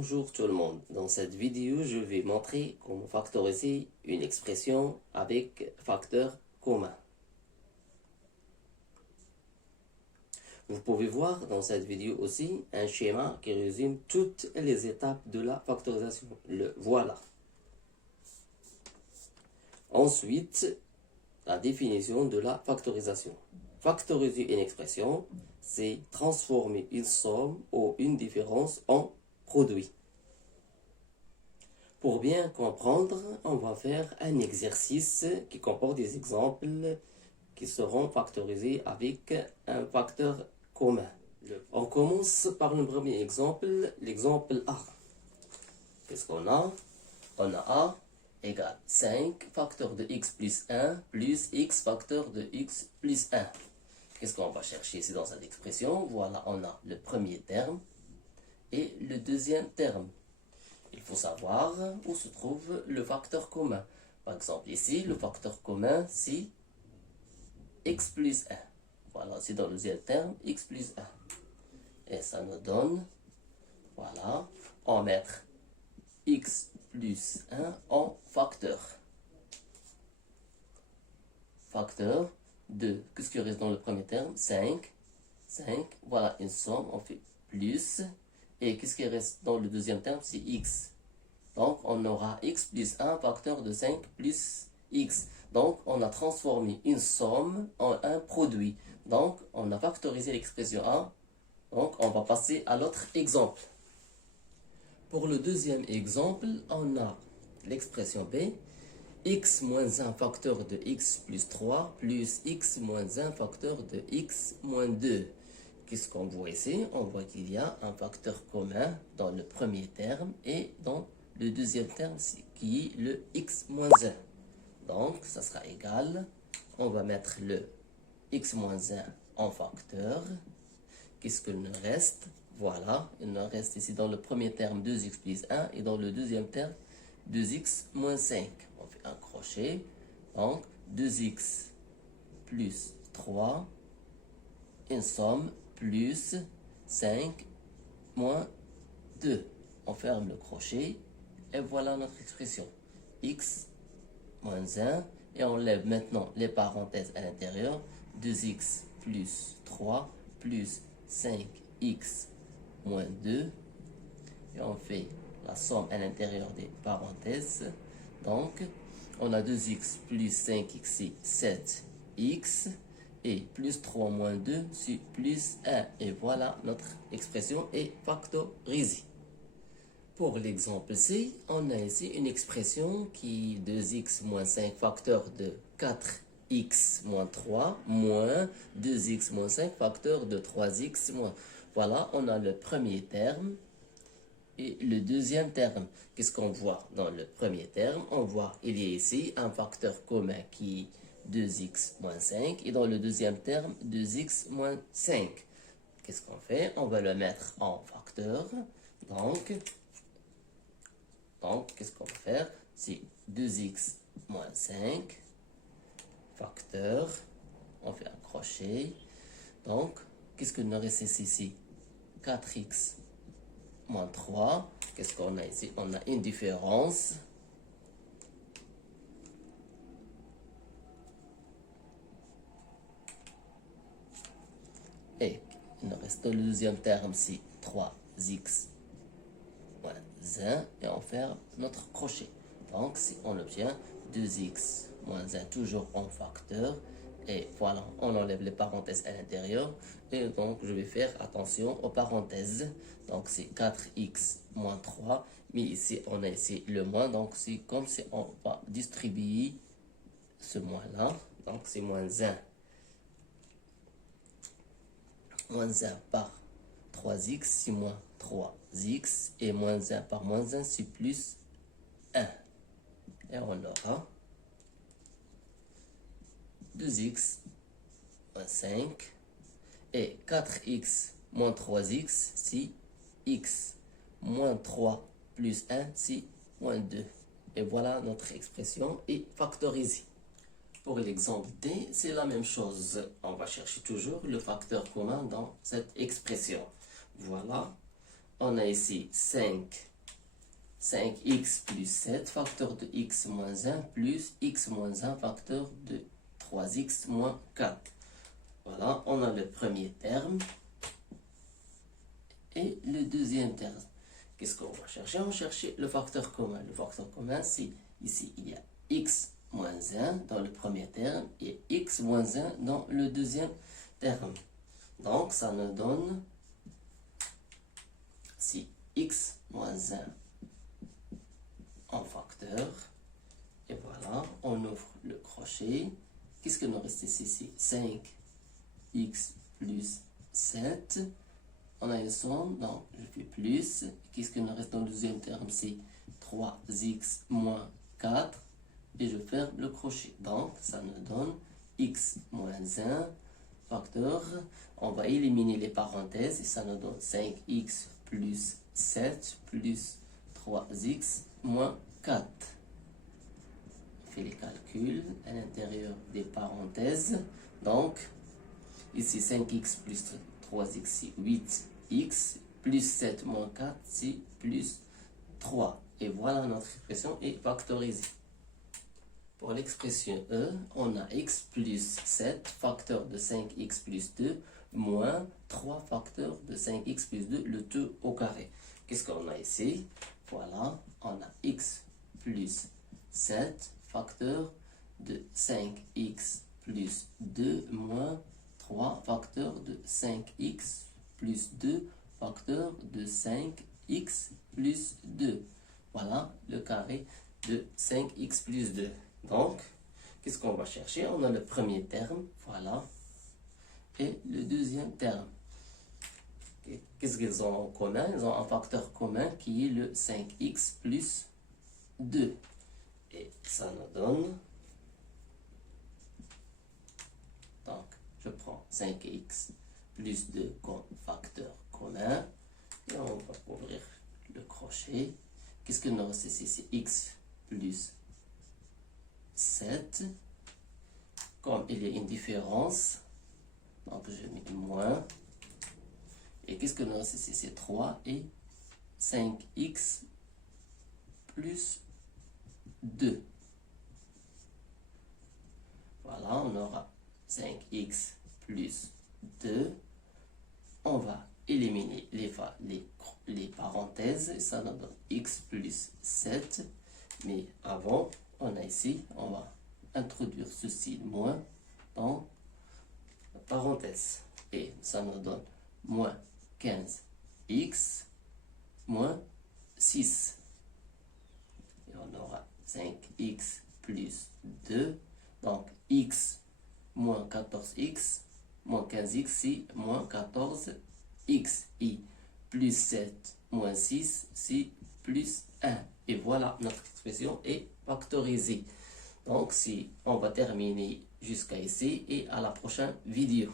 Bonjour tout le monde, dans cette vidéo je vais montrer comment factoriser une expression avec facteur commun. Vous pouvez voir dans cette vidéo aussi un schéma qui résume toutes les étapes de la factorisation. Le voilà. Ensuite, la définition de la factorisation. Factoriser une expression, c'est transformer une somme ou une différence en produit. Pour bien comprendre, on va faire un exercice qui comporte des exemples qui seront factorisés avec un facteur commun. On commence par le premier exemple, l'exemple A. Qu'est-ce qu'on a? On a A égale 5 facteur de x plus 1 plus x facteur de x plus 1. Qu'est-ce qu'on va chercher ici dans cette expression? Voilà, on a le premier terme et le deuxième terme. Il faut savoir où se trouve le facteur commun. Par exemple, ici, le facteur commun, c'est x plus 1. Voilà, c'est dans le deuxième terme, x plus 1. Et ça nous donne, voilà, on va mettre x plus 1 en facteur. Facteur de, qu'est-ce qui reste dans le premier terme? 5. 5, voilà une somme, on fait plus. Et qu'est-ce qui reste dans le deuxième terme? C'est x. Donc, on aura x plus 1 facteur de 5 plus x. Donc, on a transformé une somme en un produit. Donc, on a factorisé l'expression A. Donc, on va passer à l'autre exemple. Pour le deuxième exemple, on a l'expression B. X moins 1 facteur de x plus 3 plus x moins 1 facteur de x moins 2. Qu'est-ce qu'on voit ici? On voit qu'il y a un facteur commun dans le premier terme et dans le deuxième terme qui est le x moins 1. Donc, ça sera égal. On va mettre le x moins 1 en facteur. Qu'est-ce qu'il nous reste? Voilà, il nous reste ici dans le premier terme 2x plus 1 et dans le deuxième terme 2x moins 5. On fait un crochet. Donc, 2x plus 3, une somme plus 5 moins 2. On ferme le crochet et voilà notre expression. X moins 1 et on lève maintenant les parenthèses à l'intérieur. 2x plus 3 plus 5x moins 2 et on fait la somme à l'intérieur des parenthèses. Donc, on a 2x plus 5x, c'est 7x. Et plus 3 moins 2, c'est plus 1. Et voilà, notre expression est factorisée. Pour l'exemple C, on a ici une expression qui est 2x moins 5 facteur de 4x moins 3 moins 2x moins 5 facteur de 3x moins. Voilà, on a le premier terme et le deuxième terme. Qu'est-ce qu'on voit dans le premier terme? On voit il y a ici un facteur commun qui est 2x moins 5 et dans le deuxième terme 2x moins 5. Qu'est-ce qu'on fait? On va le mettre en facteur. Donc qu'est-ce qu'on va faire? C'est 2x moins 5 facteur. On fait un crochet. Donc, qu'est-ce que nous reste ici? 4x moins 3. Qu'est-ce qu'on a ici? On a une différence. Et il nous reste le deuxième terme, c'est 3x moins 1. Et on ferme notre crochet. Donc, si on obtient 2x moins 1, toujours en facteur. Et voilà, on enlève les parenthèses à l'intérieur. Et donc, je vais faire attention aux parenthèses. Donc, c'est 4x moins 3. Mais ici, on a ici le moins. Donc, c'est comme si on va distribuer ce moins-là. Donc, c'est moins 1. Moins 1 par 3x, c'est moins 3x. Et moins 1 par moins 1, c'est plus 1. Et on aura 2x moins 5. Et 4x moins 3x, c'est x. Moins 3 plus 1, c'est moins 2. Et voilà, notre expression est factorisée. Pour l'exemple D, c'est la même chose. On va chercher toujours le facteur commun dans cette expression. Voilà, on a ici 5 5x plus 7 facteur de x moins 1 plus x moins 1 facteur de 3x moins 4. Voilà, on a le premier terme et le deuxième terme. Qu'est-ce qu'on va chercher? On va chercher le facteur commun. Le facteur commun, c'est ici, il y a x moins 1 dans le premier terme et x moins 1 dans le deuxième terme. Donc, ça nous donne, si x moins 1 en facteur, et voilà, on ouvre le crochet. Qu'est-ce que nous reste ici? 5x plus 7. On a une somme, donc je fais plus. Qu'est-ce que nous reste dans le deuxième terme? C'est 3x moins 4. Et je ferme le crochet. Donc, ça nous donne x moins 1 facteur. On va éliminer les parenthèses et ça nous donne 5x plus 7 plus 3x moins 4. On fait les calculs à l'intérieur des parenthèses. Donc, ici 5x plus 3x, c'est 8x, plus 7 moins 4, c'est plus 3. Et voilà, notre expression est factorisée. Pour l'expression E, on a x plus 7 facteur de 5x plus 2 moins 3 facteur de 5x plus 2, le tout au carré. Qu'est-ce qu'on a ici? Voilà, on a x plus 7 facteur de 5x plus 2 moins 3 facteur de 5x plus 2 facteur de 5x plus 2. Voilà le carré de 5x plus 2. Donc, qu'est-ce qu'on va chercher? On a le premier terme, voilà, et le deuxième terme. Qu'est-ce qu'ils ont en commun? Ils ont un facteur commun qui est le 5x plus 2. Et ça nous donne, donc, je prends 5x plus 2 comme facteur commun, et on va ouvrir le crochet. Qu'est-ce que nous reste ici? C'est x plus 7. Comme il y a une différence, donc je mets moins. Et qu'est-ce que nous reste ici? C'est 3 et 5x plus 2. Voilà, on aura 5x plus 2. On va éliminer les parenthèses et ça nous donne x plus 7. Mais avant, on a ici, on va introduire ceci moins dans la parenthèse. Et ça nous donne moins 15x moins 6. Et on aura 5x plus 2. Donc x moins 14x moins 15x, c'est moins 14x. Et plus 7 moins 6, c'est plus 1. Et voilà, notre expression est factorisée. Donc, si on va terminer jusqu'à ici et à la prochaine vidéo.